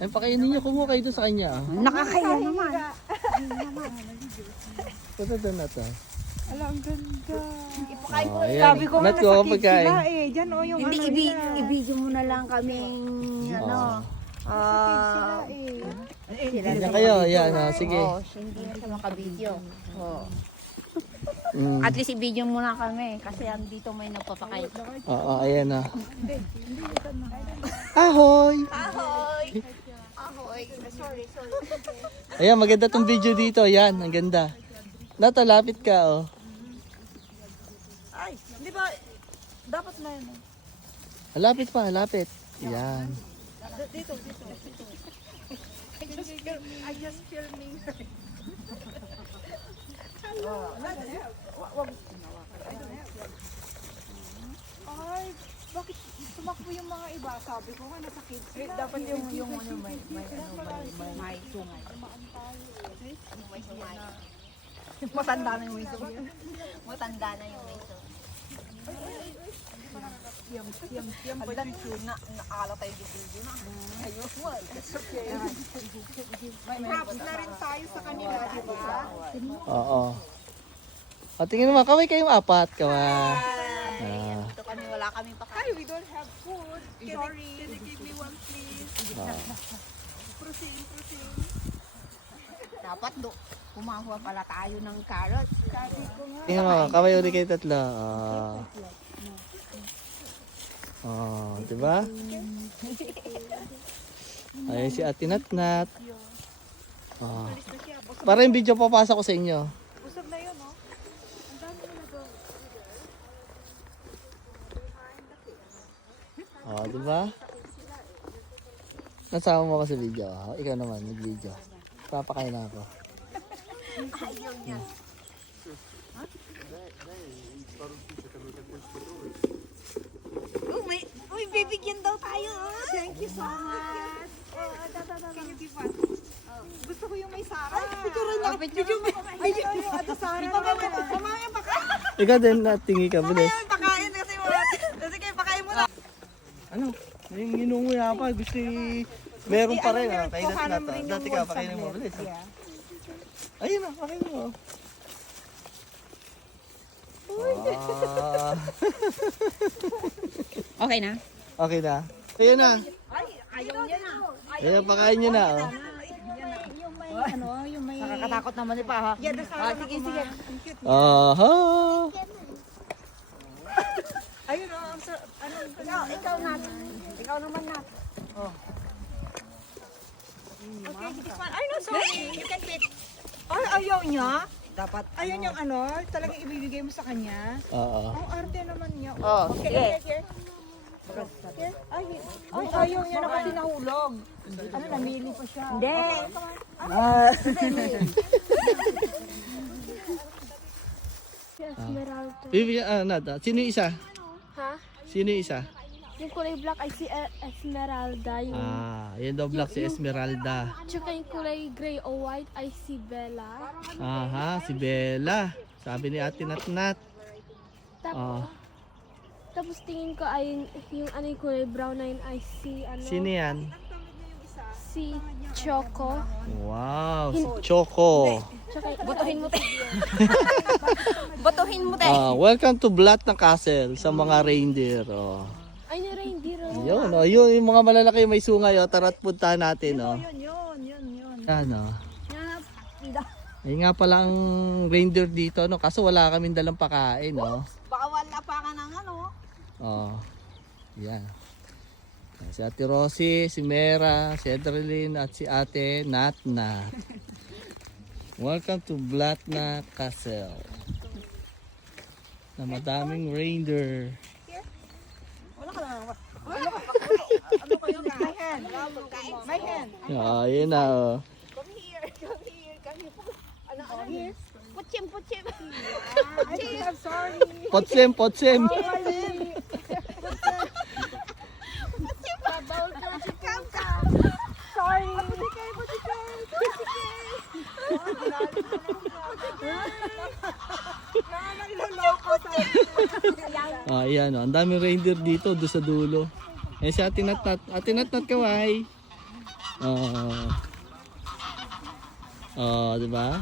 Ay, pakainin niyo. Kumuha kayo doon sa kanya. Nakakaya naman. Ito doon na to. Ala, ang ganda. Oh, ayan. Sabi ko nga Nat, kuha nasa cake pagkain. sila eh. Diyan o yung Hindi, ano nila. ibigyo mo na lang kaming, ano, Sila eh. Yan kayo. Yan, sige. hindi na siya makabidyo. Mm. At least ibigyo mo na kami kasi andito may nagpapakain. Oo, ayan na. Ahoy! Ahoy! Ahoy! Sorry. Ayan, maganda tong video dito. Yan, ang ganda. Nata, lapit ka, oh. Ay, di ba, dapat na yun. Lapit pa, lapit. Yan. Dito. I just filming her. Ay, bakit tumakbo yung mga iba? Sabi ko nga nasa kids sila. Dapat yung may sungay. May sungay. Matanda na yung may sungay. Matanda na yung ito. Yam ba yung naala tayo dito na? Ayun, it's okay. May happy na rin tayo sa kanila, di ba? Oo. O, tingin naman, kaway kayong apat. Kaway. Dito kami, wala kami pa. Ay, we don't have food. Sorry. Can you give me one, please? Proceed. Dapat kumakuha pala tayo ng carrots. Sabi ko nga. Tingnan mo, kaway ulit kayo tatlo. Diba? Ay, si Ate Natnat. Para yung video papasa ko sa inyo. Busog na yun, no? Ang dami nila doon. Diba? Nasama mo ako sa video. Ikaw naman, mag-video. Papakain na ako. Ayaw niya. Uy, bibigyan daw tayo. Thank you so much. Can you give us? Gusto ko yung may Sara. Video mo. Ay, yung ato Sara. Mamaya pakain. Ikaw din, natingi ka, bilis. Pakain kasi wala. Kasi kayo pakain mo na. Ano? Yung inunguya pa, gusto meron pa rin. Ano, Kay kuha Natnat. naman rin yung Dati ka, one pakainin mo, sublet. bilis. Yeah. Ayun na, pakainin mo. Okay na? Okay na. Ayun na. Ayaw niya na. Ayun, pakain nyo na. Yung may... Nakakatakot naman si pa ha. Yeah, sige. Aha. Ayun, Ikaw na. Ikaw naman na. Okay, this one. Ay, no, sorry. You can pick. Ay, ayaw niya. Dapat. Ayun yung talagang ibibigay mo sa kanya. Oo. Ang arte naman niya. Oh, Okay, here. Ay, ayaw niya na kasi nahulog. Ano, namili pa siya. Hindi. Bibigyan, Nat, sino yung isa? Ha? Sino yung isa? Yung kulay black ay si Esmeralda. Yung, Yun daw black si Esmeralda. tsaka yung kulay gray o white ay si Bella. Aha, si Bella. Sabi ni Ate Natnat. Tapos, tapos tingin ko ay yung ano yung kulay brown na yun ay si ano? Sino yan? Si Choco. Wow, si Choco. Tsaka Butuhin mo tayo. Butuhin mo tayo. Welcome to Blatna Castle sa mga reindeer. ay na reindeer. Yun, yun yung mga malalaki may sungay. Tara't puntahan natin. Yun. Ano? Ay nga pala ang reindeer dito, no? Kaso wala kaming dalang pakain, no? Baka wala pa ka ng ano. Yan. Si Ate Rosie, si Mera, si Adreline, at si Ate Natnat. Welcome to Blatna Castle. Na madaming reindeer. Ano kayo? My hand. My hand. Yun na, oh. Come here. Ano? Putsim. I'm sorry. Potsem. Sorry. Ayan, oh. Ang daming reindeer dito, doon sa dulo. Si Ate Natnat. Ate Natnat, kaway. Oh, di ba?